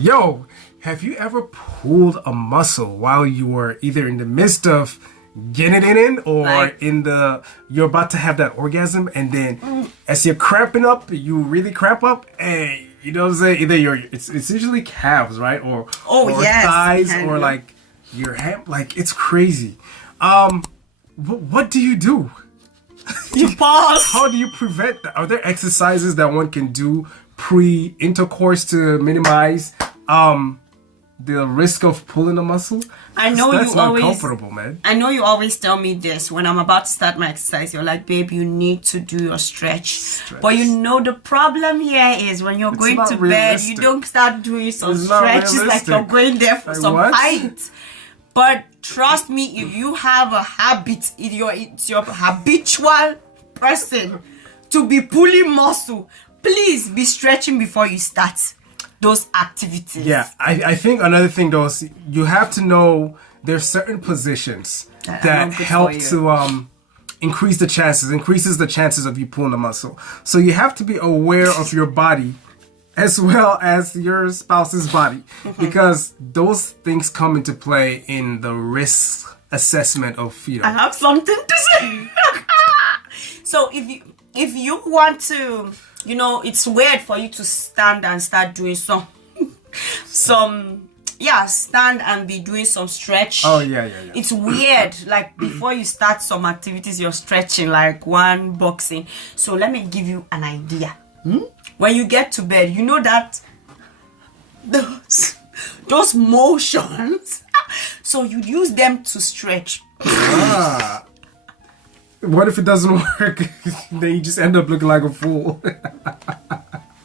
Yo, have you ever pulled a muscle while you were either in the midst of getting it in or Like- in the you're about to have that orgasm and then as you're cramping up, you really cramp up and you know what I'm saying? Either it's usually calves, right? Or yes, thighs kind or of. like your hand, like it's crazy. What do you do? You pause. How do you prevent that? Are there exercises that one can do pre-intercourse to minimize the risk of pulling a muscle? I know That's you not always. comfortable, man. I know you always tell me this when I'm about to start my exercise. You're like, babe, you need to do your stretch. But you know the problem here is when you're going not to bed, realistic. you don't start doing some It's not stretches like realistic. you're going there for Like some what? height. But trust me, if you have a habit, it's your habitual person to be pulling muscle, please be stretching before you start those activities. Yeah, I think another thing though is you have to know there's certain positions That are that not good help for you. to increases the chances of you pulling a muscle. So you have to be aware of your body as well as your spouse's body because those things come into play in the risk assessment of I have something to say. So if you want to, it's weird for you to stand and start doing stand and be doing some stretch. Oh yeah. It's weird. Like before you start some activities, you're stretching like one boxing. So let me give you an idea. When you get to bed, you know that those motions. So you use them to stretch. What if it doesn't work? Then you just end up looking like a fool.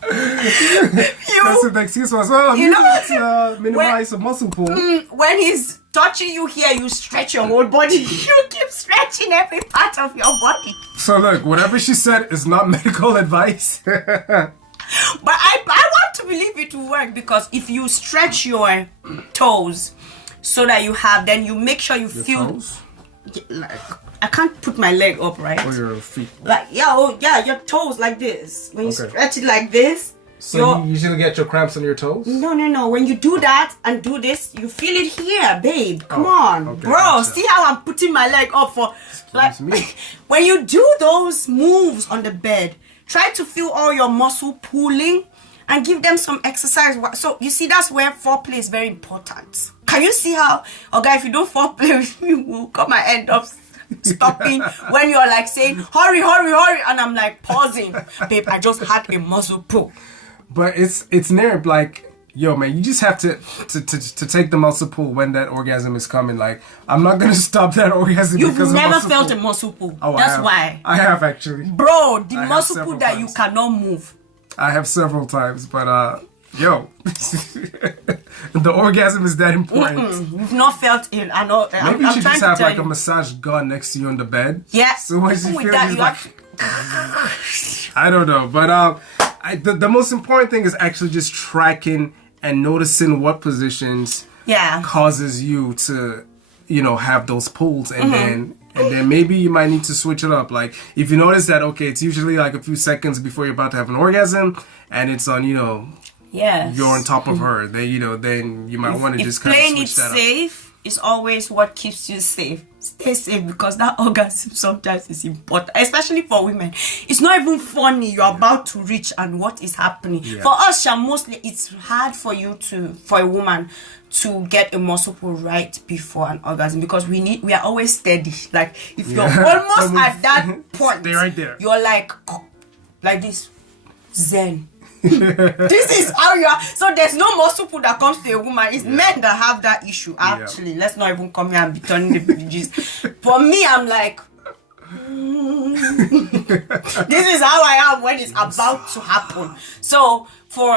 That's the excuse was, well, let's minimize the muscle pull. When he's touching you here, you stretch your whole body. You keep stretching every part of your body. So look, whatever she said is not medical advice. But I want to believe it will work because if you stretch your toes so that then you make sure you feel Toes like I can't put my leg up, right? or your feet. Like your toes like this. When you Okay. stretch it like this, So you usually get your cramps on your toes? No. When you do that and do this, you feel it here, babe. Come on, okay, bro. gotcha. See how I'm putting my leg up for like me. when you do those moves on the bed, try to feel all your muscle pulling and give them some exercise. So you see, that's where foreplay is very important. Can you see how, if you don't foreplay with me, we'll come and end up stopping when you're like saying hurry, and I'm like pausing, babe. I just had a muscle pull. But it's near like, yo man, you just have to take the muscle pull when that orgasm is coming. Like, I'm not gonna stop that orgasm You've because of never muscle felt pull. a muscle pull. Oh, That's why. I have actually. Bro, the I have muscle pull several that you times. cannot move. I have several times, but yo, the orgasm is that important. You've not felt it. I know. Maybe you I'm should trying just to have tell like a you. massage gun next to you on the bed. Yeah. So once you Even with feel that, it's you like, I don't know, but the most important thing is actually just tracking and noticing what positions Yeah. causes you to, have those pulls, and then maybe you might need to switch it up. Like if you notice that it's usually like a few seconds before you're about to have an orgasm, and it's on Yes. you're on top of her, then you might want to If just kind of playing it switch that up. safe is always what keeps you safe. Stay safe because that orgasm sometimes is important, especially for women. It's not even funny. You're about to reach and what is happening. Yeah. For us, mostly it's hard for a woman to get a muscle pull right before an orgasm because we are always steady. Like if you're almost at that point, Stay right there. you're like this, zen. This is how you are. So there's no muscle pull that comes to a woman. It's men that have that issue. Actually, let's not even come here and be turning the bridges. For me, I'm like, this is how I am when it's about to happen. So for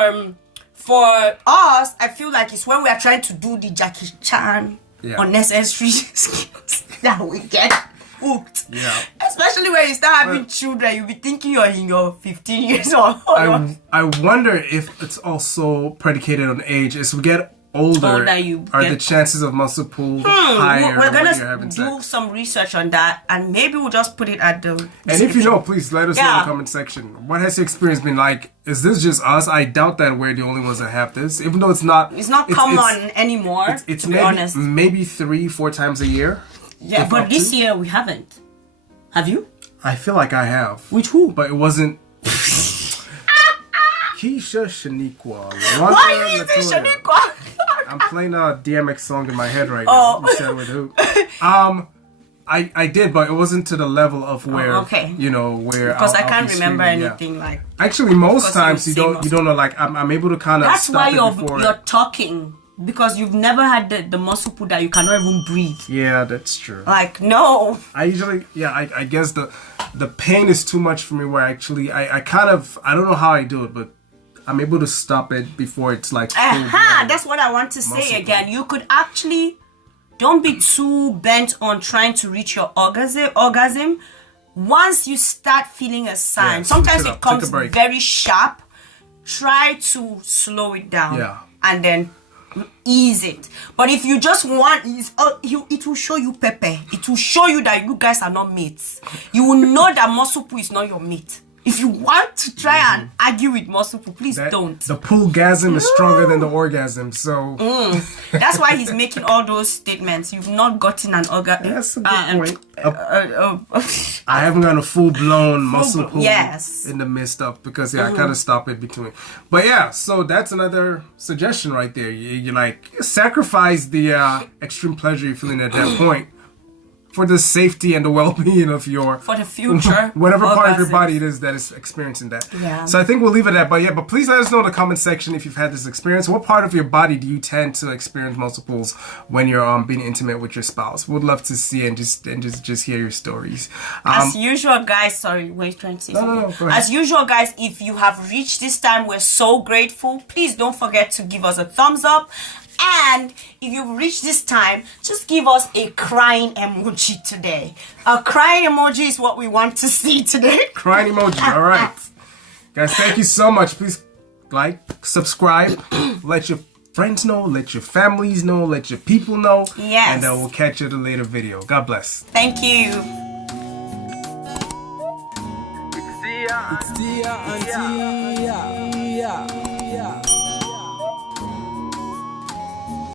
us, I feel like it's when we are trying to do the Jackie Chan unnecessary skills that we get hooked. Yeah. Especially when you start having children, you'll be thinking you're in your 15 years old. I wonder if it's also predicated on age. As we get older, you are get- the chances of muscle pull higher We're when you're gonna having do sex? some research on that, and maybe we'll just put it at the. And if you know, please let us know in Yeah. the comment section. What has your experience been like? Is this just us? I doubt that we're the only ones that have this, even though it's not. It's not common anymore. It's to be maybe, honest. maybe 3-4 times a year. Yeah, If but up this to. year we haven't. Have you? I feel like I have. With who? But it wasn't. Keisha Shaniqua. Why are you using Shaniqua? I'm playing a DMX song in my head right Oh. now. You said with who? I did, but it wasn't to the level of where okay. you know where Because I I'll can't be remember screaming, yeah. anything like. Actually, most Because times you you say don't muscle. know. Like I'm able to kind of That's stop why it you're before. you're talking, because you've never had the muscle pull that you cannot even breathe. Yeah, that's true. Like no. I usually, yeah, I guess the pain is too much for me. Where actually, I kind of, I don't know how I do it, but I'm able to stop it before it's like. Aha, that's what I want to say Muscle again. You could actually don't be too bent on trying to reach your orgasm. Once you start feeling a sign, Yeah, sometimes switch it it up, take a comes break. very sharp. Try to slow it down. Yeah. And then ease it. But if you just want it will show you pepper. It will show you that you guys are not mates. You will know that muscle pull is not your mate. If you want to try and argue with muscle pull, please don't. The pullgasm is stronger than the orgasm, so That's why he's making all those statements. You've not gotten an orgasm. that's a good point. point. I haven't got a full blown muscle pull yes. in the midst of because I kind of stop it between. But yeah, so that's another suggestion right there. You like sacrifice the extreme pleasure you're feeling at that point for the safety and the well-being of your For the future. whatever part of your orgasms. body it is that is experiencing that. Yeah. So I think we'll leave it at that. But please let us know in the comment section if you've had this experience. What part of your body do you tend to experience muscle pulls when you're being intimate with your spouse? We'd love to see and just hear your stories. As usual, guys, sorry, were you trying to say something? no, go ahead. As usual, guys, if you have reached this time, we're so grateful. Please don't forget to give us a thumbs up. And if you've reached this time, just give us a crying emoji today. A crying emoji is what we want to see today. Crying emoji. All right. Guys, thank you so much. Please like, subscribe, let your friends know, let your families know, let your people know. Yes. And we'll catch you in a later video. God bless. Thank you. It's Tia and Tia.